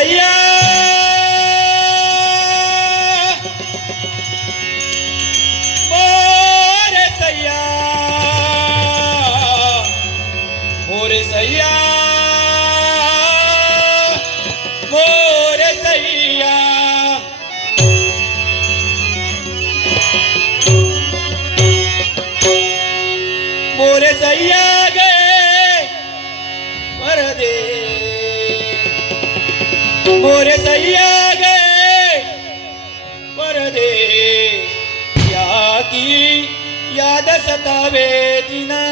yeah. की याद सतावे दिना